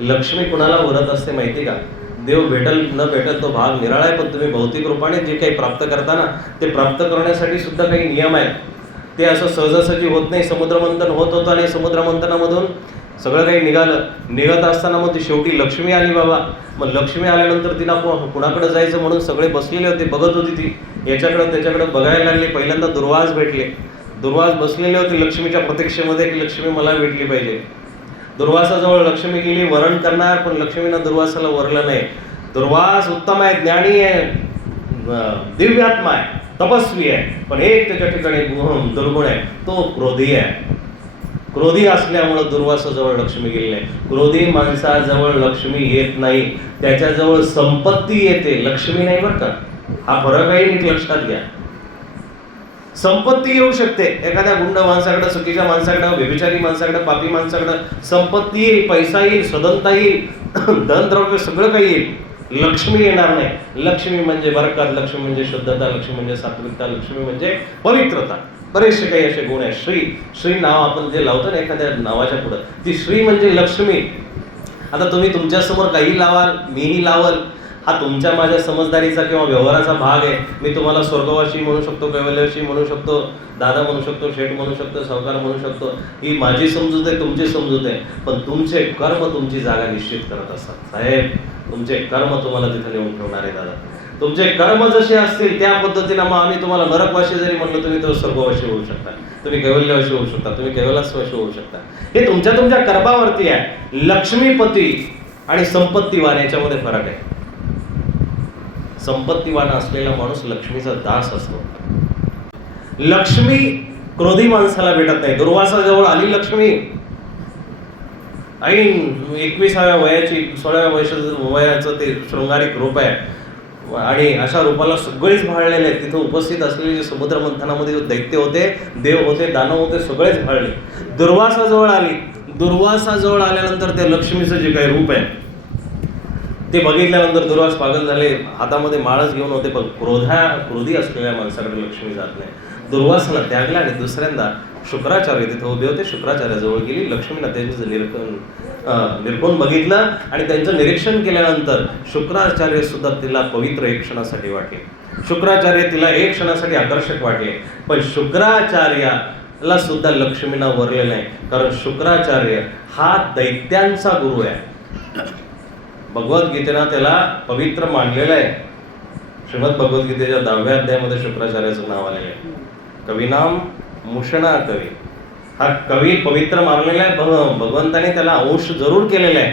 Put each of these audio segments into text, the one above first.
लक्ष्मी कुणाला उरत असते माहिती का? देव भेटल न भेटल तो भाग निराळा आहे पण तुम्ही भौतिक रूपाने जे काही प्राप्त करता ना ते प्राप्त करण्यासाठी सुद्धा काही नियम आहेत. ते असं सहजासहजी होत नाही समुद्रमंथन होत होतं आणि समुद्रमंथनामधून सगळं काही निघालं. निघत असताना मग ती शेवटी लक्ष्मी आली बाबा. मग लक्ष्मी आल्यानंतर तिला कुणाकडे जायचं म्हणून सगळे बसलेले होते बघत होती ती. याच्याकडं त्याच्याकडे बघायला लागली पहिल्यांदा दुर्वास भेटले. दुर्वास बसलेले होते लक्ष्मीच्या प्रतीक्षेमध्ये की लक्ष्मी मला भेटली पाहिजे. दुर्वासाजवळ लक्ष्मी गेली वरण करणार पण लक्ष्मीनं दुर्वासाला वरलं नाही. दुर्वास उत्तम आहे ज्ञानी आहे दिव्यात्मा आहे तपस्वी आहे पण एक त्याच्या ठिकाणी गुण दुर्गुण आहे तो क्रोधी आहे. क्रोधी असल्यामुळं दुर्वासाजवळ लक्ष्मी गेली नाही. क्रोधी माणसाजवळ लक्ष्मी येत नाही. त्याच्याजवळ संपत्ती येते लक्ष्मी नाही बरं का? हा फरक आहे नीट लक्षात घ्या. संपत्ती येऊ शकते. एखाद्या गुंड माणसाकडं चुकीच्या माणसाकडं व्यभिचारी माणसाकडं पापी माणसाकडं संपत्ती येईल पैसा येईल सदनता येईल धनद्रव्य सगळं काही येईल. लक्ष्मी येणार नाही. लक्ष्मी म्हणजे बरकत लक्ष्मी म्हणजे शुद्धता लक्ष्मी म्हणजे सात्विकता लक्ष्मी म्हणजे पवित्रता. बरेचसे काही असे गुण आहेत. श्री श्री नाव आपण जे लावतो ना एखाद्या नावाच्या पुढं ती श्री म्हणजे लक्ष्मी. आता तुम्ही तुमच्यासमोर काही लावाल मीही लावल हा तुमच्या माझ्या समजदारीचा किंवा व्यवहाराचा भाग आहे. मी तुम्हाला स्वर्गवाशी म्हणू शकतो कैवल्यवाशी म्हणू शकतो दादा म्हणू शकतो शेठ म्हणू शकतो सावकार म्हणू शकतो. ही माझी समजूत आहे तुमची समजूत आहे. पण तुमचे कर्म तुमची जागा निश्चित करत असतात. साहेब तुमचे कर्म तुम्हाला तिथे नेऊन ठेवणार आहे दादा. तुमचे कर्म जसे असतील त्या पद्धतीनं मग आम्ही तुम्हाला नरकवाशी जरी म्हणलं तुम्ही तर स्वर्गवाशी होऊ शकता. तुम्ही कैवल्यवाशी होऊ शकता तुम्ही कैवलासवाशी होऊ शकता. हे तुमच्या तुमच्या कर्मावरती आहे. लक्ष्मीपती आणि संपत्तीवान याच्यामध्ये फरक आहे. संपत्तीवान असलेला माणूस लक्ष्मीचा दास असतो. लक्ष्मी क्रोधी माणसाला भेटत नाही. दुर्वासाजवळ आली लक्ष्मी. ऐन एकविसाव्या वयाची सोळाव्या वर्षाचं वयाचं ते शृंगारिक रूप आहे. आणि अशा रूपाला सगळेच भाळलेले आहेत. तिथं उपस्थित असलेले जे समुद्र मंथनामध्ये दैत्य होते देव होते दानव होते सगळेच भाळले. दुर्वासाजवळ आली. दुर्वासाजवळ आल्यानंतर त्या लक्ष्मीचं जे काही रूप आहे ते बघितल्यानंतर दुर्वास पागल झाले. हातामध्ये माळच घेऊन होते पण क्रोधा क्रोधी असलेल्या माणसाकडे लक्ष्मी जात नाही. दुर्वासाला त्यागला आणि दुसऱ्यांदा शुक्राचार्य तिथे उभे होते. शुक्राचार्याजवळ गेली. लक्ष्मीला त्यांचं निरकन अं, निरखून बघितलं आणि त्यांचं निरीक्षण केल्यानंतर शुक्राचार्य सुद्धा तिला पवित्र एक क्षणासाठी वाटले शुक्राचार्य तिला एक क्षणासाठी आकर्षक वाटले पण शुक्राचार्याला सुद्धा लक्ष्मीनं वरले नाही. कारण शुक्राचार्य हा दैत्यांचा गुरु आहे. भगवद्गीतेनं त्याला पवित्र मानलेलं आहे. श्रीमद भगवद्गीतेच्या दहाव्या अध्यायामध्ये शुक्राचार्याचं नाव आलेलं आहे. कविनाम मुषणा कवी. हा कवी पवित्र मानलेला आहे. भगवंताने त्याला अंश जरूर केलेला आहे.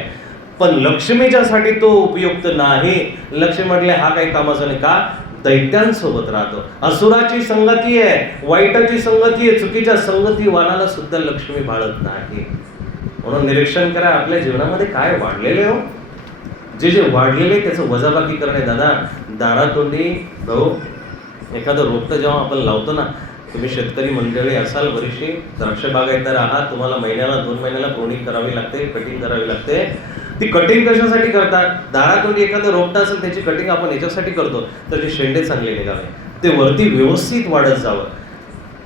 पण लक्ष्मीच्यासाठी तो उपयुक्त नाही. लक्ष्मी म्हटले हा काही कामाचा नाही का? दैत्यांसोबत राहतो. असुराची संगती आहे वाईटाची संगती आहे चुकीच्या संगती वानाला सुद्धा लक्ष्मी भाळत नाही. म्हणून निरीक्षण करा आपल्या जीवनामध्ये काय वाढलेले हो? जे जे वाढलेले त्याचं वजाबाकी करणे. दादा दारातोंडी भाऊ एखादं रोपटं जेव्हा आपण लावतो ना तुम्ही शेतकरी मंडळी असाल बरीचशी द्राक्ष बागायतदार आहात तुम्हाला महिन्याला दोन महिन्याला प्रोनिंग करावी लागते कटिंग करावी लागते. ती कटिंग कशासाठी करतात? दारातोंडी एखादं रोपटं असेल त्याची कटिंग आपण याच्यासाठी करतो. तर ते शेंडे चांगले निघावे. ते वरती व्यवस्थित वाढत जावं.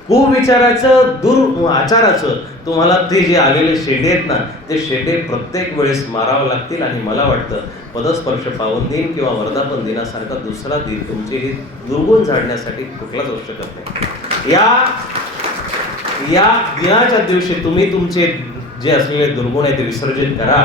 कुविचाराचं दूर आचाराचं तुम्हाला ते जे आलेले शेडे आहेत ना ते शेडे प्रत्येक वेळेस मारावं लागतील आणि मला वाटतं पदस्पर्श पावन दिन किंवा वर्धापन दिनासारखा दुसरा दिन तुमचे हे दुर्गुण झाडण्यासाठी कुठलाच होऊ शकत नाही. या या दिनाच्या दिवशी तुम्ही तुमचे जे असलेले दुर्गुण आहे ते विसर्जित करा.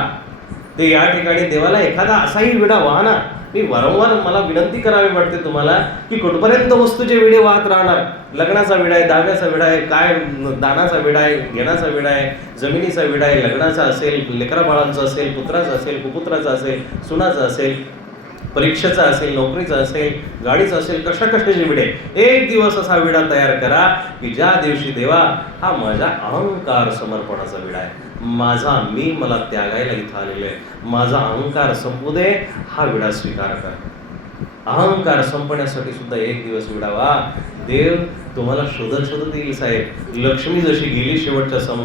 ते या ठिकाणी देवाला एखादा असाही विडा वाहना. मी वारंवार मला विनंती करावी वाटते तुम्हाला की कुठपर्यंत वस्तूचे विडे वाहत राहणार? लग्नाचा विडा आहे दाव्याचा विडा आहे काय दानाचा विडा आहे घेण्याचा विडा आहे जमिनीचा विडा आहे लग्नाचा असेल लेकरा बाळांचा असेल पुत्राचा असेल कुपुत्राचा असेल सुनाचा असेल परीक्षेचा असेल नोकरीचा असेल गाडीचा असेल कशा कशाचे विडे एक दिवस असा विडा तयार करा की ज्या दिवशी देवा हा माझ्या अहंकार समर्पणाचा विडा आहे. माझा मी मला त्यागायला इथं आलेलो आहे. माझा अहंकार संपू दे हा विडा स्वीकार कर. अहंकार संपण्यासाठी सुद्धा एक दिवस विडावा. देव तुम्हाला शोधत शोधत येईल साहेब. लक्ष्मी जशी गेली शेवटच्या सम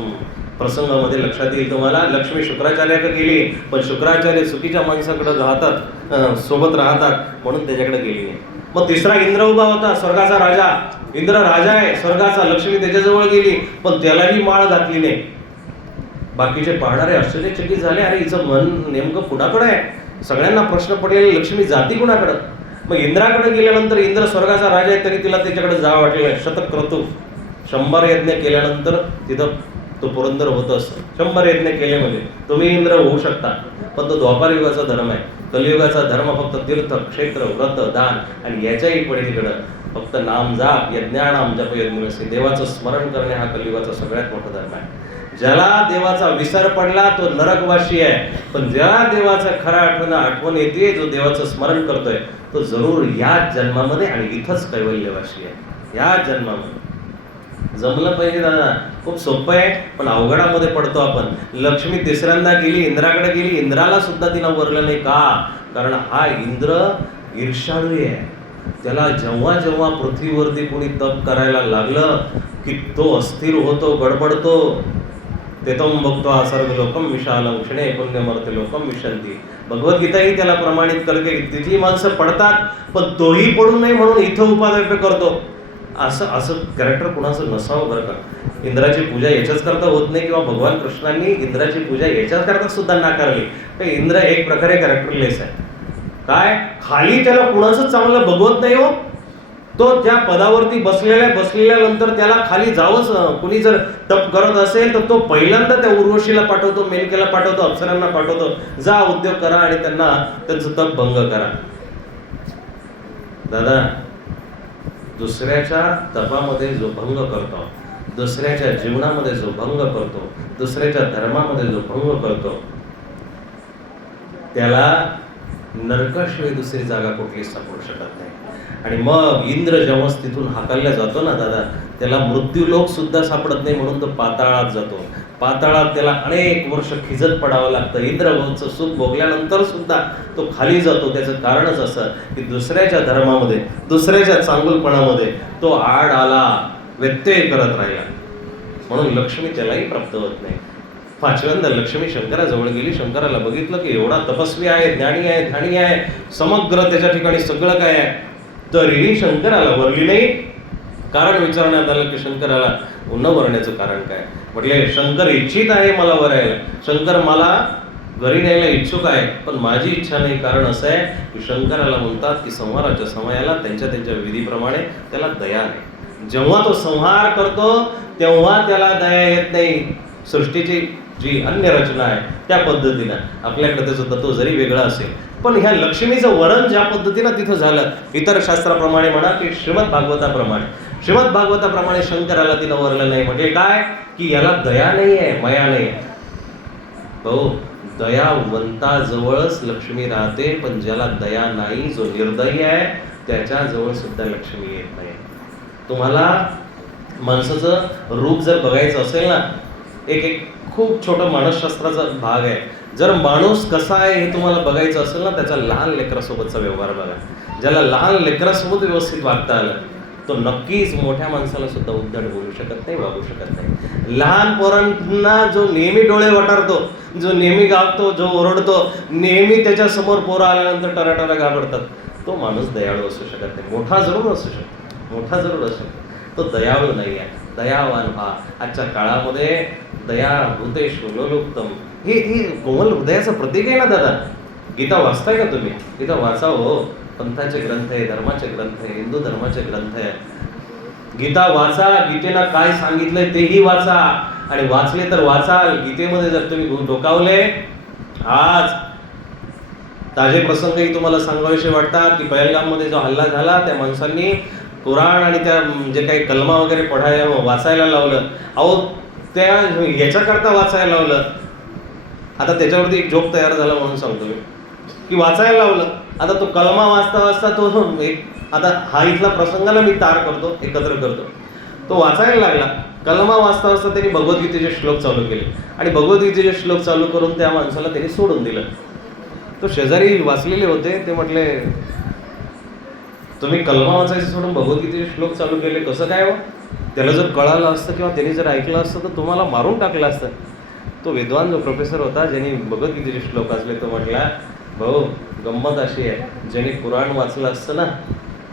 प्रसंगामध्ये लक्षात येईल तुम्हाला. लक्ष्मी शुक्राचार्याकडे गेली पण शुक्राचार्य चुकीच्या माणसाकडे राहतात सोबत राहतात म्हणून त्याच्याकडे गेली नाही. मग तिसरा इंद्र उभा होता स्वर्गाचा राजा. इंद्र राजा आहे स्वर्गाचा लक्ष्मी त्याच्याजवळ गेली पण त्यालाही माळ घातली नाही. बाकीचे पाहणारे आश्चर्यचकित झाले अरे हिचं मन नेमकं कुणाकडे आहे? सगळ्यांना प्रश्न पडलेले लक्ष्मी जाती कुणाकडं? मग इंद्राकडे गेल्यानंतर इंद्र स्वर्गाचा राजा आहे तरी तिला त्याच्याकडे जा वाटलेलं शतक क्रतू शंभर यज्ञ केल्यानंतर तिथं तो पुरंदर होत असतो. शंभर यज्ञ केले म्हणजे तुम्ही इंद्र होऊ शकता पण तो द्वापार युगाचा धर्म आहे. कलियुगाचा धर्म फक्त तीर्थ क्षेत्र व्रत दान आणि याच्याही पलीकडं फक्त नाम जाप यज्ञानाम जप यज्ञ देवाचं स्मरण करणे हा कलियुगाचा सगळ्यात मोठा धर्म आहे. ज्याला देवाचा विसर पडला तो नरकवाशी आहे. पण ज्याला देवाचा खरा आठवण आठवण येते जो देवाचं स्मरण करतोय तो जरूर याच जन्मामध्ये आणि इथंच कैवल्यवाशी आहे. या जन्मामध्ये. जमलं पाहिजे दादा खूप सोपं आहे पण अवघडामध्ये पडतो आपण. लक्ष्मी तिसऱ्यांदा गेली इंद्राकडे गेली इंद्राला सुद्धा तिनं वरलं नाही का? कारण हा इंद्र ईर्षाळू आहे. त्याला जेव्हा जेव्हा पृथ्वीवरती कोणी तप करायला लागलं की तो अस्थिर होतो गडबडतो तेतम बघतो असर्ग लोकम विशालम क्षणे पुण्यमर्ते लोकम विशंती भगवद्गीताही त्याला प्रमाणित करते. की माणसं पडतात पण तोही पडू नये म्हणून इथं उपादर्प करतो. असं असं कॅरेक्टर कुणाचं नसावं बरं का? इंद्राची पूजा याच्याच करता होत नाही किंवा भगवान कृष्णांनी इंद्राची पूजा याच्याच करता सुद्धा नाकारली. तर इंद्र एक प्रकारे कॅरेक्टरलेस आहे. काय? खाली त्याला कुणाचं चांगलं बघवत नाही हो. तो त्या पदावरती बसलेल्या बसलेल्यानंतर त्याला खाली जावंच कुणी जर तप करत असेल तर तो पहिल्यांदा त्या उर्वशीला पाठवतो मेनकेला पाठवतो अप्सरांना पाठवतो. जा उद्योग करा आणि त्यांना त्यांचं तप भंग करा. दादा दुसऱ्याच्या तपामध्ये जो भंग करतो दुसऱ्याच्या जीवनामध्ये जो भंग करतो दुसऱ्याच्या धर्मामध्ये जो भंग करतो त्याला नरकाशिवाय दुसरी जागा कुठली सापडू शकत नाही. आणि मग इंद्र जेव्हा तिथून हाकलल्या जातो ना दादा त्याला मृत्यू लोक सुद्धा सापडत नाही म्हणून तो पाताळात जातो. पाताळात त्याला अनेक वर्ष खिजत पडावं लागतं. इंद्रभोगचं सुख भोगल्यानंतर सुद्धा तो खाली जातो. त्याचं कारणच असं की दुसऱ्याच्या धर्मामध्ये दुसऱ्याच्या चांगुलपणामध्ये तो आड आला व्यत्यय करत राहिला. म्हणून लक्ष्मी त्यालाही प्राप्त होत नाही. पाचव्यांदा लक्ष्मी शंकराजवळ गेली. शंकराला बघितलं की एवढा तपस्वी आहे ज्ञानी आहे ध्यानी आहे समग्र त्याच्या ठिकाणी सगळं काय आहे? तरीही शंकराला वरली नाही. कारण विचारण्यात आलं की शंकराला न वरण्याचं कारण काय? म्हटले शंकर इच्छित आहे मला वरायला. शंकर मला घरी न्यायला इच्छुक आहे. पण माझी इच्छा नाही. कारण असं आहे की शंकराला म्हणतात की संहाराच्या समयाला त्यांच्या त्यांच्या विधीप्रमाणे त्याला दया नाही. जेव्हा तो संहार करतो तेव्हा त्याला दया येत नाही. सृष्टीची जी अन्य रचना आहे त्या पद्धतीनं आपल्याकडे त्याचं तत्व जरी वेगळं असेल पण ह्या लक्ष्मीचं वरण ज्या पद्धतीनं तिथं झालं इतर शास्त्राप्रमाणे म्हणा की श्रीमद भागवताप्रमाणे. श्रीमद भागवताप्रमाणे शंकराला तिनं वरलं नाही. म्हणजे काय? की याला दया नाही आहे मया नाही आहे भाऊ हो, दयावंताजवळच लक्ष्मी राहते पण ज्याला दया नाही जो निर्दयी आहे त्याच्याजवळ सुद्धा लक्ष्मी येत नाही. तुम्हाला माणसाचं रूप जर बघायचं असेल ना एक एक खूप छोटं मानसशास्त्राचा भाग आहे. जर माणूस कसा आहे हे तुम्हाला बघायचं असेल ना त्याचा लहान लेकरासोबतचा व्यवहार बघा. ज्याला लहान लेकरासोबत व्यवस्थित वागता आलं तो नक्कीच मोठ्या माणसाला सुद्धा उद्धट बोलू शकत नाही वागू शकत नाही. लहान पोरांना जो नेहमी डोळे वटारतो जो नेहमी गावतो जो ओरडतो नेहमी त्याच्यासमोर पोरं आल्यानंतर टराटरा घाबरतात तो माणूस दयाळू असू शकत नाही. मोठा जरूर असू शकतो. मोठा जरूर असू शकतो. तो दयाळू नाही आहे. दयावान हा. आजच्या काळामध्ये दया भूतेश लोलोत्तम हे हे कोमल हृदयाचं प्रतीक आहे ना दादा. गीता वाचताय का तुम्ही? गीता वाचा हो पंथाचे ग्रंथ आहे धर्माचे ग्रंथ आहे हिंदू धर्माचे ग्रंथ आहे. गीता वाचा गीतेला काय सांगितलंय तेही वाचा. आणि वाचले तर वाचाल. गीतेमध्ये जर तुम्ही डोकावले आज ताजे प्रसंगही तुम्हाला सांगावेसे वाटतात की पहलगाममध्ये जो हल्ला झाला त्या माणसांनी कुराण आणि त्या जे काही कलमा वगैरे पढायला वाचायला लावलं. अहो त्या याच्याकरता वाचायला लावलं. आता त्याच्यावरती एक जोक तयार झाला म्हणून सांगतो मी. की वाचायला लावलं. आता तो कलमा वाचता वाचता तो एक आता हा इथला प्रसंगाला मी तार करतो एकत्र करतो. तो वाचायला लागला. कलमा वाचता वाचता त्यांनी भगवद्गीतेचे श्लोक चालू केले. आणि भगवद्गीतेचे श्लोक चालू करून त्या माणसाला त्यांनी सोडून दिलं. तो शेजारी वाचलेले होते ते म्हटले तुम्ही कलमा वाचायचं सोडून भगवद्गीतेचे श्लोक चालू केले कसं काय हो? त्याला जर कळालं असतं किंवा त्यांनी जर ऐकलं असतं तर तुम्हाला मारून टाकलं असतं. तो विद्वान जो प्रोफेसर होता ज्यांनी भगवद्गीतेचे श्लोक वाचले तो म्हटला भाऊ गंमत अशी आहे. ज्यांनी कुराण वाचलं असतं ना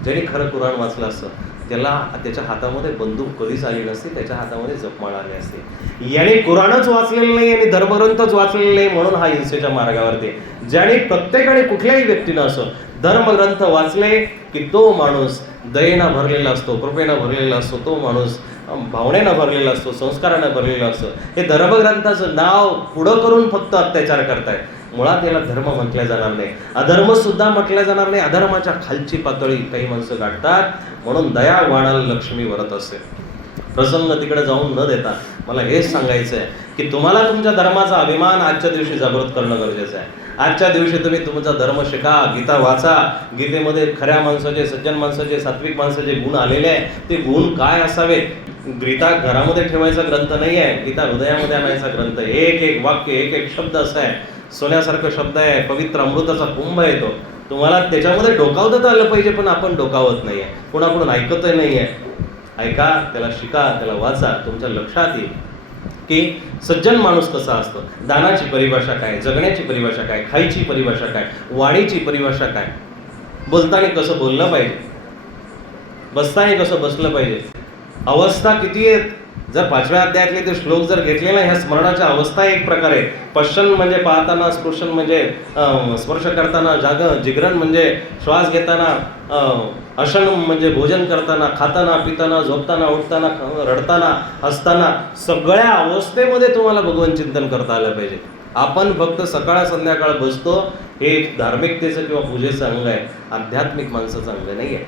ज्यांनी खरं कुराण वाचलं असतं त्याला त्याच्या हातामध्ये बंदूक कधीच आली नसते त्याच्या हातामध्ये जपमाळ आली असते. याने कुराणच वाचलेलं नाही आणि धर्मग्रंथच वाचलेलं नाही म्हणून हा हिंसेच्या मार्गावरती ज्याने प्रत्येकाने कुठल्याही व्यक्तीनं असो धर्मग्रंथ वाचले की तो माणूस दयेनं भरलेला असतो कृपेनं भरलेला असतो तो माणूस भावनेनं भरलेला असतो संस्कारानं भरलेला असतो. हे धर्मग्रंथाचं नाव पुढं करून फक्त अत्याचार करताय मुळात याला धर्म म्हटल्या जाणार नाही. अधर्म सुद्धा म्हटल्या जाणार नाही. अधर्माच्या खालची पातळी काही माणसं गाठतात. म्हणून दया वाणाला लक्ष्मी वरत असते. प्रसंग तिकडे जाऊन न देता मला हेच सांगायचं आहे की तुम्हाला तुमच्या धर्माचा अभिमान आजच्या दिवशी जागृत करणं गरजेचं आहे. आजच्या दिवशी तुम्ही तुमचा धर्म शिका गीता वाचा. गीतेमध्ये खऱ्या माणसाचे सज्जन माणसाचे सात्विक माणसाचे गुण आलेले आहे ते गुण काय असावे गीता घरामध्ये ठेवायचा ग्रंथ नाही आहे गीता हृदयामध्ये आणायचा ग्रंथ आहे. एक एक वाक्य एक एक शब्द असा आहे. सोन्यासारखं शब्द आहे पवित्र अमृताचा कुंभ आहे तो. तुम्हाला त्याच्यामध्ये डोकावतच आलं पाहिजे पण आपण डोकावत नाही आहे. कोणाकडून ऐकतही नाही आहे. ऐका त्याला शिका त्याला वाचा तुमच्या लक्षात येईल. की सज्जन माणूस कसा असतो? दानाची परिभाषा काय? जगण्याची परिभाषा काय? खायची परिभाषा काय? वाणीची परिभाषा काय? बोलताना कसं बोललं पाहिजे? बसताना कसं बसलं पाहिजे? अवस्था किती आहेत? जर पाचव्या अध्यायातले ते श्लोक जर घेतलेला ह्या स्मरणाच्या अवस्था एक प्रकारे पश्चन म्हणजे पाहताना स्पृशन म्हणजे स्पर्श करताना जाग जिगरण म्हणजे श्वास घेताना अं, अशन म्हणजे भोजन करताना खाताना पिताना झोपताना उठताना रडताना हसताना सगळ्या अवस्थेमध्ये तुम्हाला भगवान चिंतन करता आलं पाहिजे. आपण फक्त सकाळ संध्याकाळ बसतो हे धार्मिकतेचं किंवा पूजेचं अंग आहे. आध्यात्मिक माणसाचं अंग नाही आहे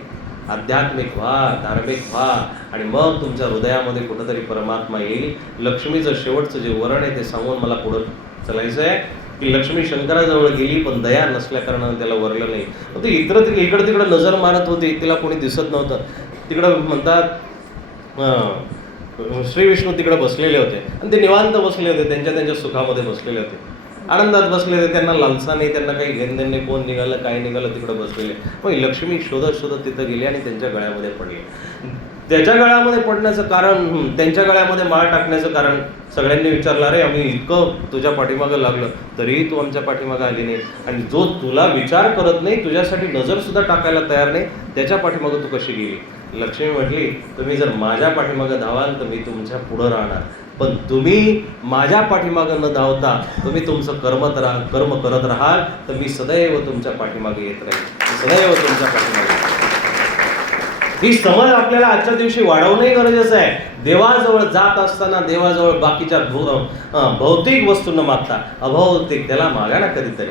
आध्यात्मिक व्हा धार्मिक व्हा आणि मग तुमच्या हृदयामध्ये कुठंतरी परमात्मा येईल. लक्ष्मीचं शेवटचं जे वरण आहे ते सांगून मला पुढं चालायचं आहे की लक्ष्मी शंकराजवळ गेली पण दया नसल्या कारणानं त्याला वरलं नाही. मग ती इतर इकडं तिकडं नजर मारत होती तिला कोणी दिसत नव्हतं. तिकडं म्हणतात श्री विष्णू तिकडे बसलेले होते. आणि ते निवांत बसले होते त्यांच्या त्यांच्या सुखामध्ये बसलेले होते. आनंदात बसले होते त्यांना लालसा नाही त्यांना काही घेणदेण नाही कोण निघालं काय निघालं तिकडे बसलेले. मग लक्ष्मी शोधत शोधत तिथं गेली आणि त्यांच्या गळ्यामध्ये पडली. त्याच्या गळ्यामध्ये पडण्याचं कारण त्यांच्या गळ्यामध्ये माळ टाकण्याचं कारण सगळ्यांनी विचारलं अरे आम्ही इतकं तुझ्या पाठीमागं लागलं तरीही तू आमच्या पाठीमागं आली नाही. आणि जो तुला विचार करत नाही तुझ्यासाठी नजरसुद्धा टाकायला तयार नाही त्याच्या पाठीमागं तू कशी गेली? लक्ष्मी म्हटली तुम्ही जर माझ्या पाठीमागं धावाल तर मी तुमच्या पुढं राहणार. पण तुम्ही माझ्या पाठीमागं न धावता तुम्ही तुमचं कर्मत राहा कर्म करत राहाल तर मी सदैव तुमच्या पाठीमागे येत राहील सदैव तुमच्या पाठीमागे येत राहील. ही समज आपल्याला आजच्या दिवशी वाढवणंही गरजेचं आहे. देवाजवळ जात असताना देवाजवळ बाकीच्या भौ भौतिक वस्तू न मागता अभौतिक त्याला मागा ना कधीतरी.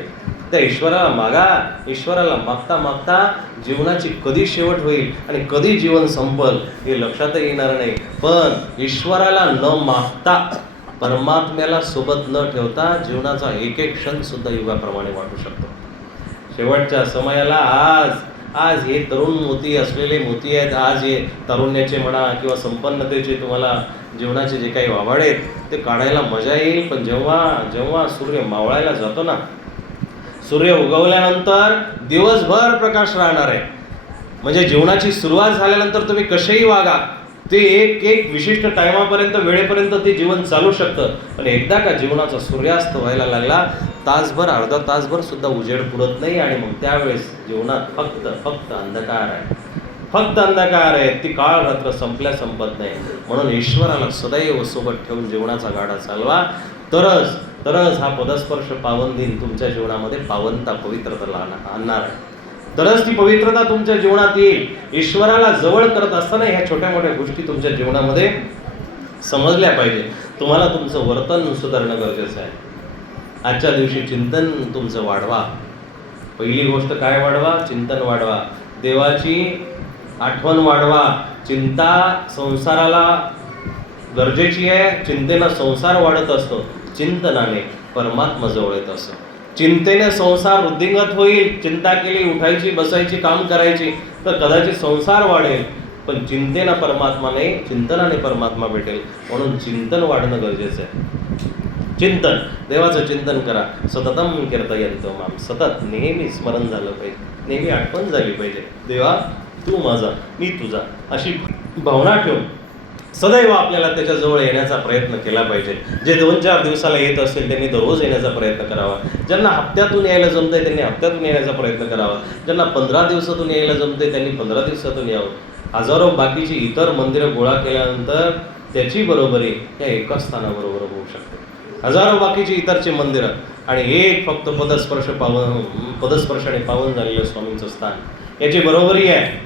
त्या ईश्वराला मागा. ईश्वराला मागता मागता जीवनाची कधी शेवट होईल आणि कधी जीवन संपल हे लक्षातही येणार नाही. पण ईश्वराला न मागता परमात्म्याला सोबत न ठेवता जीवनाचा एक एक क्षण सुद्धा युगाप्रमाणे वाटू शकतो. शेवटच्या समयाला आज आज हे तरुण मोती असलेले मोती आहेत आज हे तारुण्याचे म्हणा किंवा संपन्नतेचे तुम्हाला जीवनाचे जे काही वाभाड आहेत ते काढायला मजा येईल. पण जेव्हा जेव्हा सूर्य मावळायला जातो ना सूर्य उगवल्यानंतर दिवसभर प्रकाश राहणार आहे. म्हणजे जीवनाची सुरुवात झाल्यानंतर तुम्ही कसेही वागा ते एक एक विशिष्ट टायमापर्यंत वेळेपर्यंत ते जीवन चालू शकतं. पण एकदा का जीवनाचा सूर्यास्त व्हायला लागला तासभर अर्धा तासभर सुद्धा उजेड पुरत नाही आणि मग त्यावेळेस जीवनात फक्त फक्त अंधकार आहे. फक्त अंधकार आहे. ती काळ रात्र संपल्या संपत नाही. म्हणून ईश्वराला सदैव सोबत ठेवून जीवनाचा गाडा चालवा. तरच तरच हा पदस्पर्श पावन दिन तुमच्या जीवनामध्ये पावनता पवित्रता आण- आणणार आहे. तरच ती पवित्रता तुमच्या जीवनात येईल. ईश्वराला जवळ करत असताना ह्या छोट्या मोठ्या गोष्टी तुमच्या जीवनामध्ये समजल्या पाहिजे. तुम्हाला तुमचं वर्तन सुधारणं गरजेचं आहे. आजच्या दिवशी चिंतन तुमचं वाढवा. पहिली गोष्ट काय वाढवा? चिंतन वाढवा. देवाची आठवण वाढवा. चिंता संसाराला गरजेची आहे. चिंतेनं संसार वाढत असतो. चिंतनाने परमात्मा जवळ येत असतो. चिंतेने संसार वृद्धिंगत होईल. चिंता केली उठायची बसायची काम करायची तर कदाचित संसार वाढेल. पण चिंतेनं परमात्मा नाही चिंतनाने परमात्मा भेटेल. म्हणून चिंतन वाढणं गरजेचं आहे. चिंतन. देवाचं चिंतन करा. सततम कीर्तयंतो माम. सतत नेहमी स्मरण झालं पाहिजे. नेहमी आठवण झाली पाहिजे. देवा तू माझा मी तुझा. अशी भावना ठेवून सदैव आपल्याला त्याच्याजवळ येण्याचा प्रयत्न केला पाहिजे. जे दोन चार दिवसाला येत असेल त्यांनी दररोज येण्याचा प्रयत्न करावा. ज्यांना हप्त्यातून यायला जमतंय त्यांनी हप्त्यातून येण्याचा प्रयत्न करावा. ज्यांना पंधरा दिवसातून यायला जमतंय त्यांनी पंधरा दिवसातून यावं. हजारो बाकीची इतर मंदिरं गोळा केल्यानंतर त्याची बरोबरी या एकाच स्थानाबरोबर होऊ शकते. हजारो बाकीची इतरची मंदिरं. आणि एक फक्त पदस्पर्श पावन पदस्पर्शाने पावन झालेलं स्वामींचं स्थान. याची बरोबरी आहे.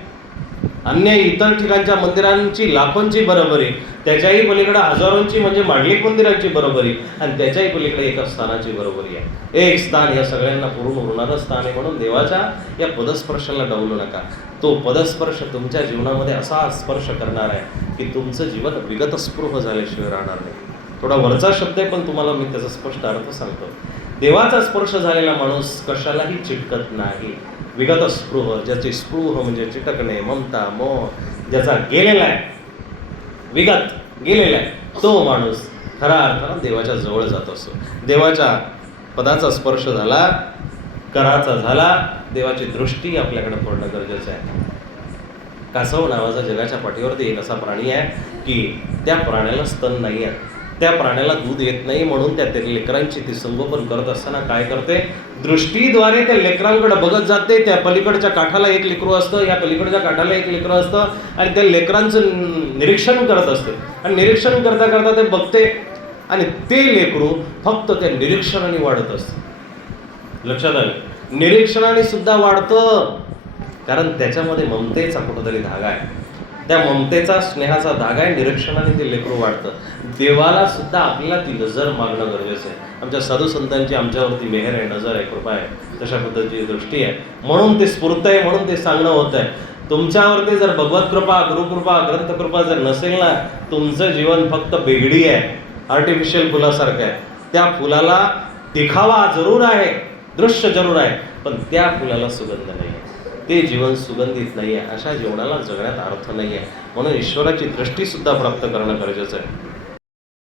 अन्य इतर ठिकाणच्या मंदिरांची लाखोंची बरोबरी त्याच्याही पलीकडे हजारोंची म्हणजे मांडलिक मंदिरांची बरोबरी आणि त्याच्याही पलीकडे एका स्थानाची बरोबरी आहे. एक स्थान या सगळ्यांना पुरून होणारं स्थान आहे म्हणून देवाच्या या पदस्पर्शाला डावलू नका. तो पदस्पर्श तुमच्या जीवनामध्ये असा स्पर्श करणार आहे की तुमचं जीवन विगतस्पृह झाल्याशिवाय राहणार नाही. थोडा वरचा शब्द आहे पण तुम्हाला मी त्याचा स्पष्ट अर्थ सांगतो. देवाचा स्पर्श झालेला माणूस कशालाही चिटकत नाही. विगत स्पृह ज्याची स्पृह म्हणजे चिटकणे ममता मोह ज्याचा गेलेला आहे विगत गेलेला आहे तो माणूस खरा अर्थानं देवाच्या जवळ जात असतो. देवाच्या पदाचा स्पर्श झाला कराचा झाला देवाची दृष्टी आपल्याकडे पडणं गरजेचं आहे. कासव नावाचा जगाच्या पाठीवरती एक असा प्राणी आहे की त्या प्राण्याला स्तन नाही आहे त्या प्राण्याला दूध येत नाही म्हणून त्या ते लेकरांची ती संगोपन करत असताना काय करते? दृष्टीद्वारे त्या लेकरांकडे बघत जाते. त्या पलीकडच्या काठाला एक लेकरू असतं या पलीकडच्या काठाला एक लेकरं असतं आणि त्या लेकरांचं निरीक्षण करत असते. आणि निरीक्षण करता करता ते बघते आणि ते लेकरू फक्त त्या निरीक्षणाने वाढत असतं. लक्षात आलं? निरीक्षणाने सुद्धा वाढतं. कारण त्याच्यामध्ये ममतेचा कुठंतरी धागा आहे. त्या ममतेचा स्नेहाचा धागा आहे निरीक्षणाने ते लेकरू वाढतं. देवाला सुद्धा आपल्याला ती नजर मागणं गरजेचं आहे. आमच्या साधू संतांची आमच्यावरती मेहर आहे नजर आहे कृपा आहे. तशा पद्धतीची दृष्टी आहे. म्हणून ते स्फूर्त आहे म्हणून ते सांगणं होत आहे. तुमच्यावरती जर भगवत कृपा गुरुकृपा ग्रंथकृपा जर नसेल ना तुमचं जीवन फक्त बेगडी आहे आर्टिफिशियल फुलासारखं आहे. त्या फुलाला दिखावा जरूर आहे दृश्य जरूर आहे पण त्या फुलाला सुगंध नाही. आहे ते जीवन सुगंधित नाही आहे अशा जीवनाला जगण्यात अर्थ नाही आहे म्हणून ईश्वराची दृष्टीसुद्धा प्राप्त करणं गरजेचं आहे.